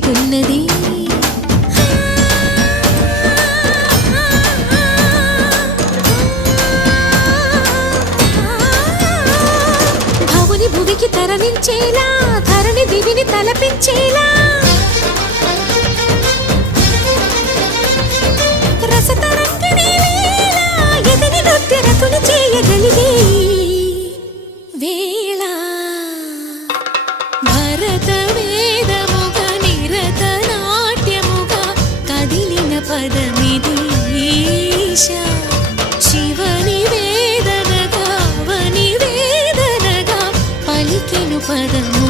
చేరుతున్నది భవుని భువికి తరలించేలా ధరణి దివిని తలపించేలా రసతరంగిణి లీల ఎదిని నృత్యరతులు చేయగలిగే వేళ భరత వేదముగా నిరత నాట్యముగా కదిలిన పదమిది ఈశా శివని వేదనగా వని వేదనగా పలికెను పదము